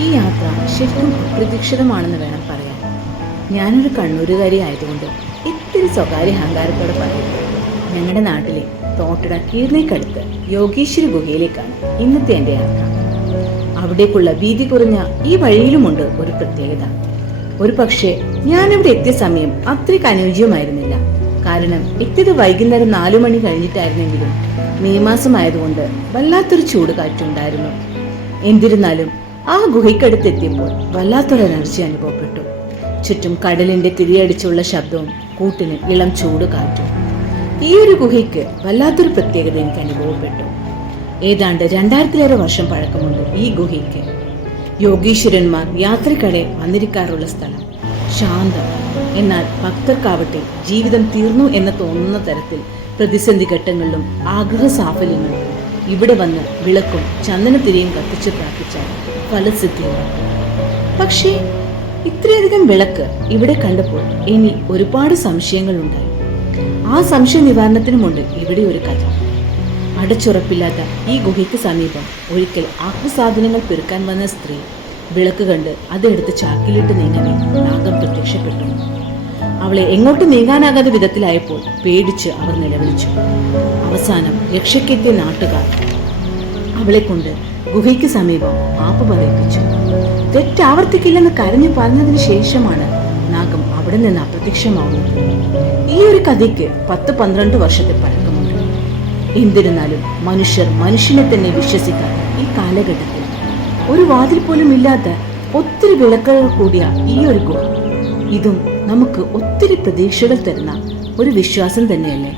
ഈ യാത്ര ശരിക്കും അപ്രതീക്ഷിതമാണെന്ന് വേണം പറയാൻ. ഞാനൊരു കണ്ണൂരുകാരി ആയതുകൊണ്ട് ഇത്തിരി സ്വകാര്യ അഹങ്കാരത്തോടെ പറയുന്നു. ഞങ്ങളുടെ നാട്ടിലെ തോട്ടട കീർണിക്കടുത്ത് യോഗീശ്വരി ഗുഹയിലേക്കാണ് ഇന്നത്തെ എൻ്റെ യാത്ര. അവിടേക്കുള്ള വീതി കുറഞ്ഞ ഈ വഴിയിലുമുണ്ട് ഒരു പ്രത്യേകത. ഒരു പക്ഷേ ഞാനിവിടെ എത്തിയ സമയം അത്രയ്ക്ക് അനുയോജ്യമായിരുന്നില്ല. കാരണം എത്തിയത് വൈകുന്നേരം 4 മണി കഴിഞ്ഞിട്ടായിരുന്നെങ്കിലും മെയ് മാസമായതുകൊണ്ട് വല്ലാത്തൊരു ചൂട് കാറ്റുണ്ടായിരുന്നു. എന്നിരുന്നാലും ആ ഗുഹയ്ക്കടുത്തെത്തിയപ്പോൾ വല്ലാത്തൊരു എനർജി അനുഭവപ്പെട്ടു. ചുറ്റും കടലിന്റെ തിരിയടിച്ചുള്ള ശബ്ദവും കൂട്ടിന് ഇളം ചൂട് കാറ്റും. ഈ ഒരു ഗുഹയ്ക്ക് വല്ലാത്തൊരു പ്രത്യേകത എനിക്ക് അനുഭവപ്പെട്ടു. ഏതാണ്ട് 2000-ലേറെ വർഷം പഴക്കമുണ്ട് ഈ ഗുഹയ്ക്ക്. യോഗീശ്വരന്മാർ യാത്രക്കാരെ വന്നിരിക്കാറുള്ള സ്ഥലം. ശാന്തം. എന്നാൽ ഭക്തർക്കാവട്ടെ ജീവിതം തീർന്നു എന്ന് തോന്നുന്ന തരത്തിൽ പ്രതിസന്ധി ഘട്ടങ്ങളിലും ആഗ്രഹ സാഫല്യങ്ങളും ഇവിടെ വന്ന് വിളക്കും ചന്ദനത്തിരിയും കത്തിച്ച് പ്രാർത്ഥിച്ചാൽ ഫലസിദ്ധിയുണ്ടാക്കും. പക്ഷേ ഇത്രയധികം വിളക്ക് ഇവിടെ കണ്ടപ്പോൾ ഇനി ഒരുപാട് സംശയങ്ങൾ ഉണ്ടായി. ആ സംശയ നിവാരണത്തിനുമുണ്ട് ഇവിടെ ഒരു കഥ. അടച്ചുറപ്പില്ലാത്ത ഈ ഗുഹയ്ക്ക് സമീപം ഒരിക്കൽ ആക്രിസാധനങ്ങൾ പെറുക്കാൻ വന്ന സ്ത്രീ വിളക്ക് കണ്ട് അതെടുത്ത് ചാക്കിലിട്ട് നീങ്ങവേ നാഗം പ്രത്യക്ഷപ്പെട്ടു. അവളെ എങ്ങോട്ട് നീങ്ങാനാകാത്ത വിധത്തിലായപ്പോൾ പേടിച്ച് അവർ നിലവിളിച്ചു. അവസാനം രക്ഷയ്ക്കെത്തിയ നാട്ടുകാർ അവളെ കൊണ്ട് ഗുഹയ്ക്ക് സമീപം മാപ്പ് പറയിപ്പിച്ചു. തെറ്റാവർത്തിക്കില്ലെന്ന് കരഞ്ഞു പറഞ്ഞതിന് ശേഷമാണ് നാഗം അവിടെ നിന്ന് അപ്രത്യക്ഷമാവുന്നത്. ഈ ഒരു കഥയ്ക്ക് 10-12 വർഷത്തെ പഴക്കമുണ്ട്. എന്നിരുന്നാലും മനുഷ്യർ മനുഷ്യനെ തന്നെ വിശ്വസിക്കാത്ത ഈ കാലഘട്ടത്തിൽ ഒരു വാതിൽ പോലും ഇല്ലാത്ത ഒത്തിരി വിളക്കുകൾ കൂടിയ ഈ ഒരു ഗുഹ, ഇതും നമുക്ക് ഒത്തിരി പ്രതീക്ഷകൾ തരുന്ന ഒരു വിശ്വാസം തന്നെയല്ലേ.